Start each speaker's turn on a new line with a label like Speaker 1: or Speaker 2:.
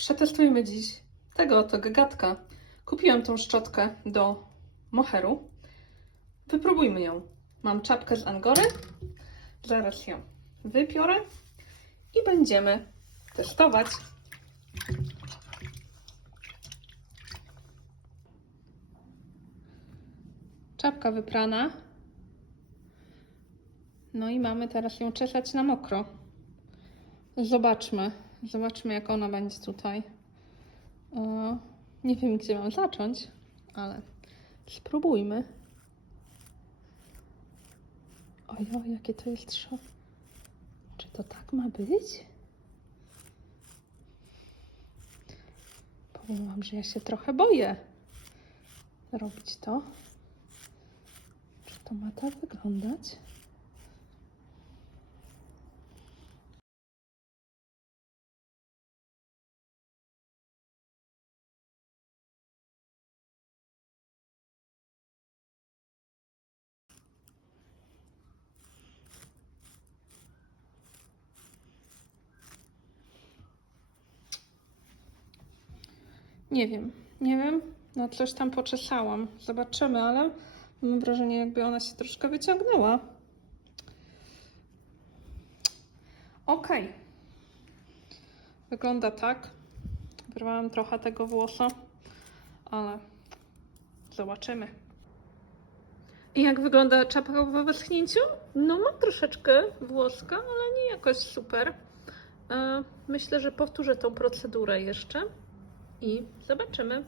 Speaker 1: Przetestujmy dziś tego oto gagatka. Kupiłam tą szczotkę do moheru. Wypróbujmy ją. Mam czapkę z Angory. Zaraz ją wypiorę i będziemy testować. Czapka wyprana. No i mamy teraz ją czesać na mokro. Zobaczmy. Zobaczmy, jak ona będzie tutaj. E, Nie wiem, gdzie mam zacząć, ale spróbujmy. Ojo, jakie to jest szok. Czy to tak ma być? Powiem Wam, że ja się trochę boję robić to. Czy to ma tak wyglądać? Nie wiem, nie wiem. No coś tam poczesałam. Zobaczymy, ale mam wrażenie, jakby ona się troszkę wyciągnęła. Okej. Wygląda tak. Wyrwałam trochę tego włosa, ale zobaczymy. I jak wygląda czapka po wyschnięciu? No mam troszeczkę włoska, ale nie jakoś super. E, Myślę, że powtórzę tą procedurę jeszcze i zobaczymy.